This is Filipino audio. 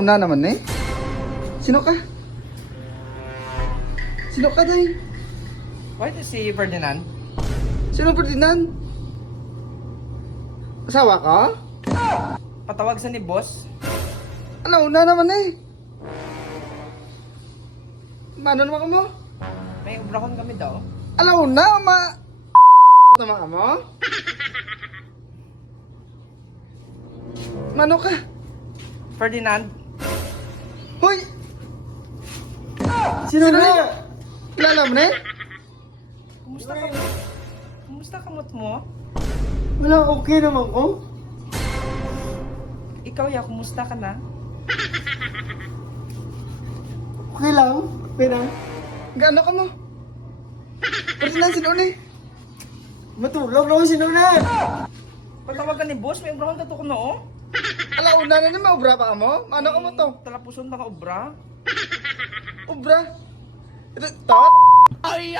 Alaw na naman eh. Sino ka? Sino ka, day? Why to si Ferdinand? Sino Ferdinand? Asawa ka? Patawag sa ni boss? Alaw na naman eh. Mano naman ka mo? May ubrakon kami daw. Alaw na, naman ka mo? Mano ka? Ferdinand? Hoy! Sino na? Kilala mo na eh? Kumusta ka? Kumusta kamot mo? Wala, okay naman ko. Ikaw ya, kumusta ka na? Okay lang. Okay lang. Gaano ka mo? Ferdinand, sino ni? Matulog na ako sino na. Patawag ka ni boss, may ubrakon tato ko noo. Alaw na na maubra pa ka mo? Mano ka mo to? Talapuson ba ka ubra? Ubra? Tot? Ay!